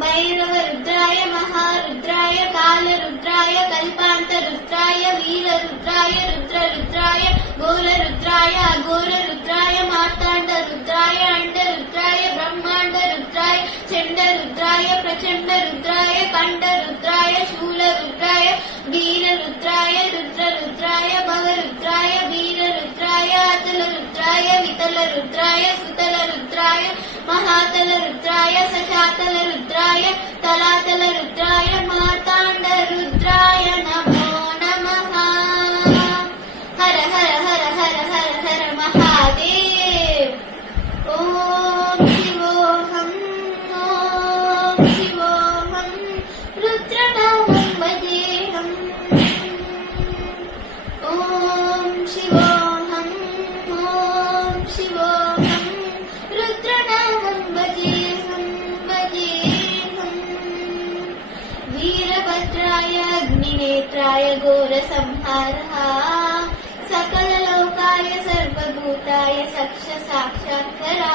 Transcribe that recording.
भैरवरुद्राय महारुद्राय कालरुद्राय कल्पान्तरुद्राय वीररुद्राय रुद्ररुद्राय घोररुद्राय अघोररुद्राय मार्ताण्डरुद्राय अण्डरुद्राय ब्रह्माण्डरुद्राय चण्डरुद्राय प्रचण्डरुद्राय कण्डरुद्राय शूलरुद्राय वीररुद्राय रुद्ररुद्राय भवरुद्राय वीररुद्राय अतलरुद्राय वितलरुद्राय सुतलरुद्राय महातलरुद्राय सशातलरुद्राय तलातलरुद्राय मार्ताण्डरुद्राय नमो नमः। हर हर हर हर हर हर महादेव। ॐ शिवोऽहं रुद्रनामं भजेऽहम्। ॐ शिवोऽहं रुद्रनामं भजेऽहम् भजेऽहम्। वीरभद्राय अग्निनेत्राय घोरसंहारः सकललोकाय सर्वभूताय साक्षात्करा